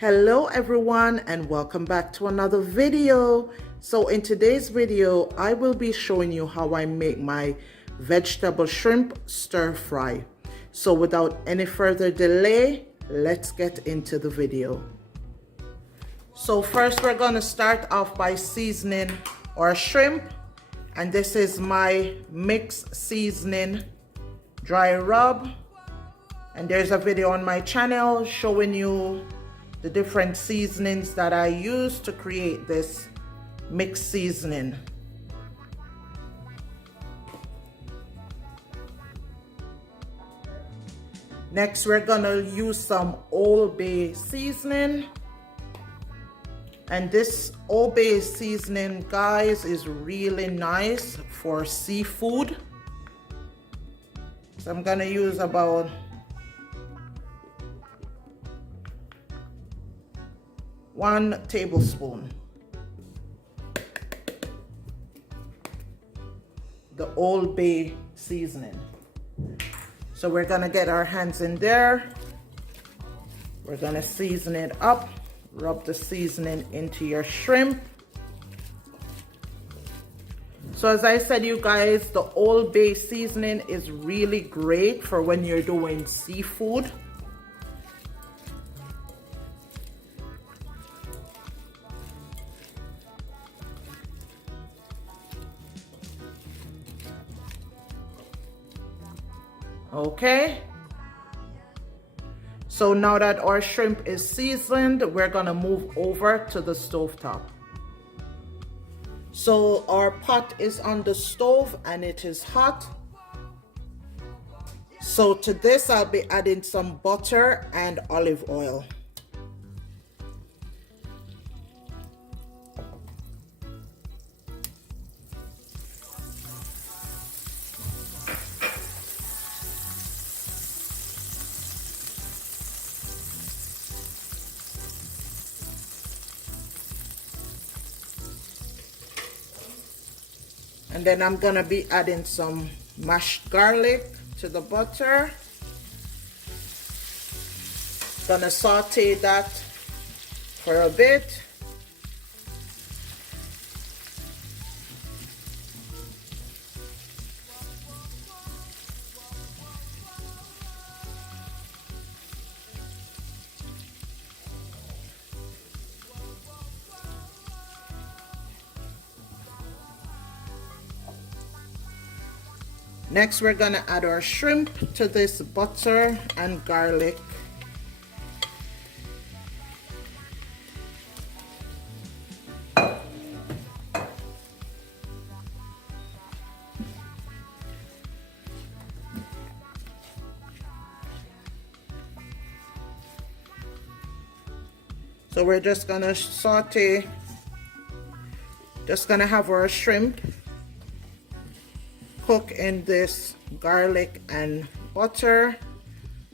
Hello everyone and welcome back to another video. So in today's video I will be showing you how I make my vegetable shrimp stir fry. So without any further delay, let's get into the video. So first we're going to start off by seasoning our shrimp, and this is my mix seasoning dry rub, and there's a video on my channel showing you the different seasonings that I use to create this mixed seasoning. Next, we're gonna use some Old Bay seasoning. And this Old Bay seasoning, guys, is really nice for seafood. So I'm gonna use about 1 tablespoon. The Old Bay seasoning. So we're gonna get our hands in there. We're gonna season it up. Rub the seasoning into your shrimp. So as I said, you guys, the Old Bay seasoning is really great for when you're doing seafood. Okay, so now that our shrimp is seasoned, we're gonna move over to the stove top. So our pot is on the stove and it is hot. So to this I'll be adding some butter and olive oil. And then I'm gonna be adding some mashed garlic to the butter. Gonna saute that for a bit. Next, we're gonna add our shrimp to this butter and garlic. So we're just gonna saute, just gonna have our shrimp cook in this garlic and butter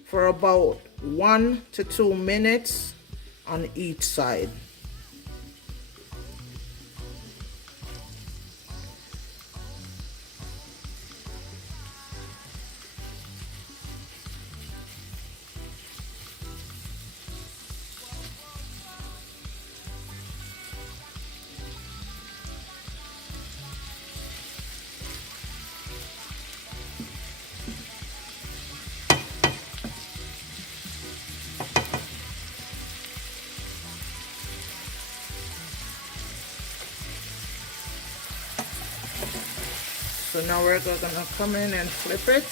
for about 1 to 2 minutes on each side. So now we're gonna come in and flip it.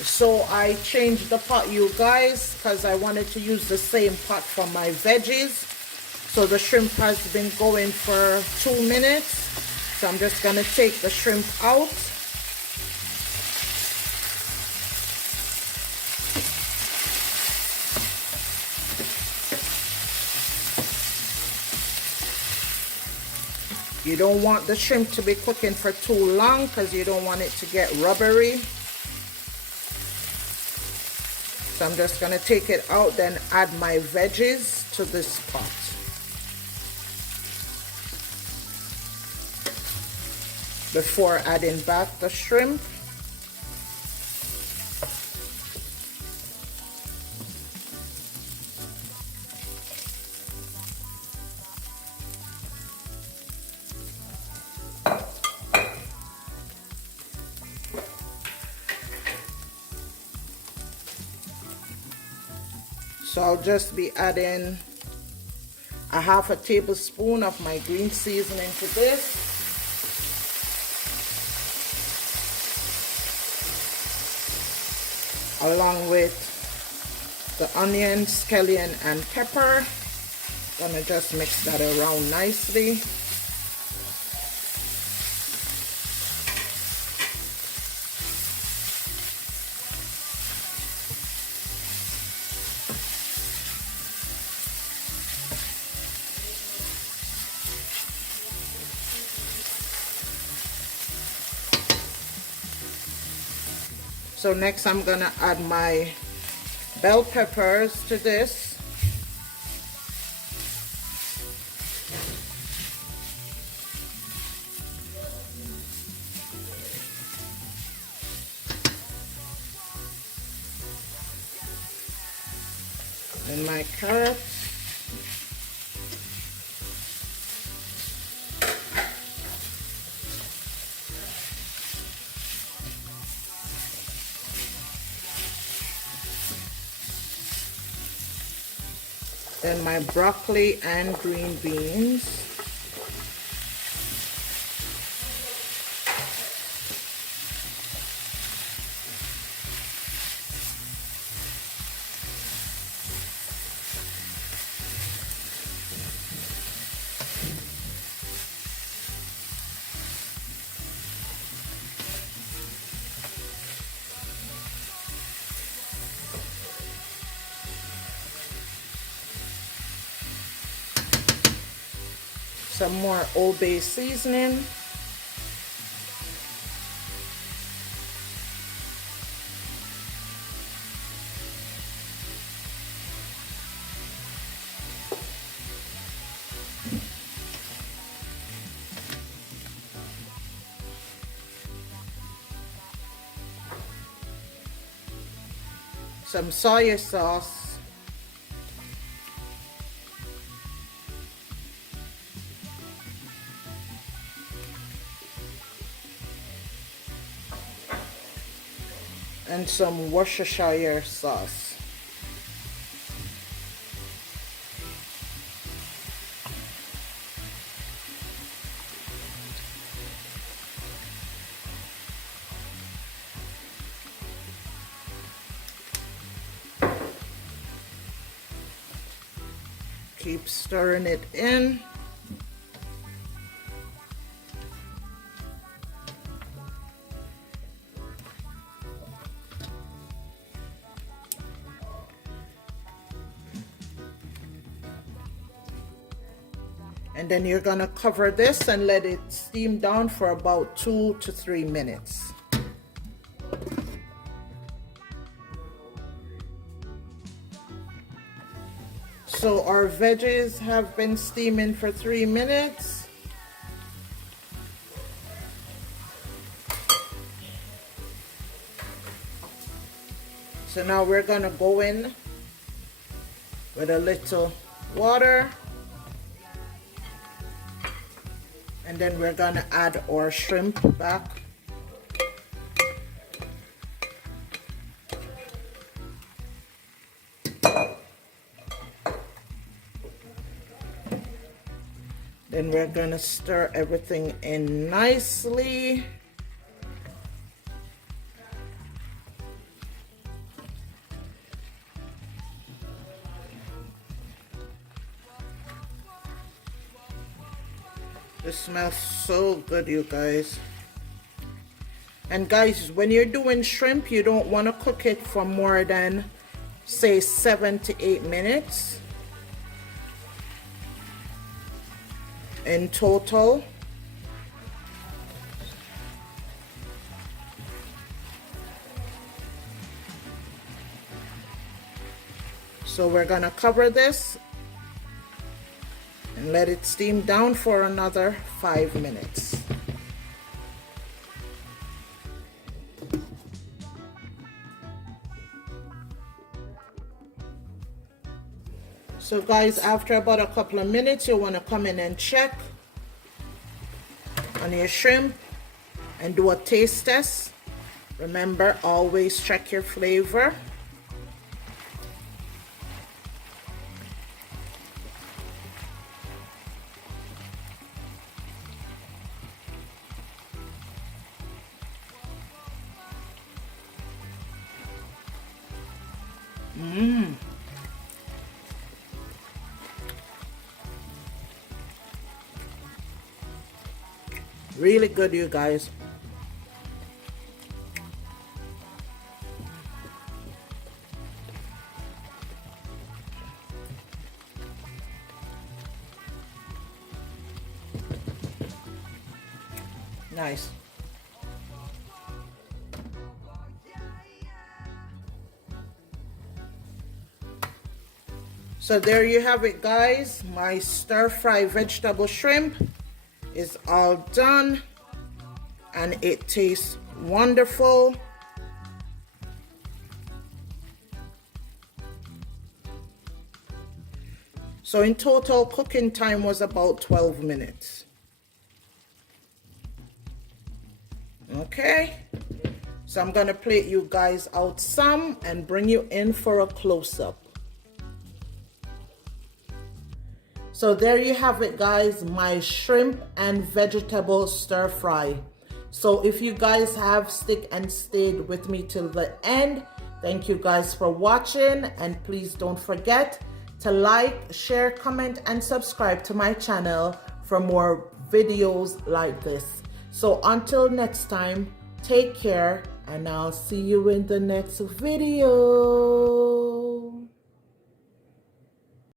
So I changed the pot, you guys, because I wanted to use the same pot for my veggies. So the shrimp has been going for 2 minutes. So I'm just gonna take the shrimp out. You don't want the shrimp to be cooking for too long because you don't want it to get rubbery. So I'm just going to take it out, then add my veggies to this pot. Before adding back the shrimp. So I'll just be adding a half a tablespoon of my green seasoning to this. Along with the onion, scallion, and pepper. Gonna just mix that around nicely. So next I'm gonna add my bell peppers to this. And my carrots. Then my broccoli and green beans. Some more Old Bay seasoning. Some soy sauce. And some Worcestershire sauce. Keep stirring it in. And then you're gonna cover this and let it steam down for about 2 to 3 minutes. So our veggies have been steaming for 3 minutes. So now we're gonna go in with a little water. And then we're gonna add our shrimp back. Then we're gonna stir everything in nicely. This smells so good, you guys. And guys, when you're doing shrimp, you don't want to cook it for more than, say, 7 to 8 minutes in total. So we're gonna cover this and let it steam down for another 5 minutes. So guys, after about a couple of minutes, you want to come in and check on your shrimp and do a taste test. Remember, always check your flavor. Really good, you guys. Nice. So there you have it, guys. My stir-fry vegetable shrimp is all done and it tastes wonderful. So in total, cooking time was about 12 minutes. Okay, so I'm gonna plate you guys out some and bring you in for a close-up. So there you have it, guys, my shrimp and vegetable stir fry. So if you guys have stick and stayed with me till the end, thank you guys for watching, and please don't forget to like, share, comment, and subscribe to my channel for more videos like this. So until next time, take care, and I'll see you in the next video.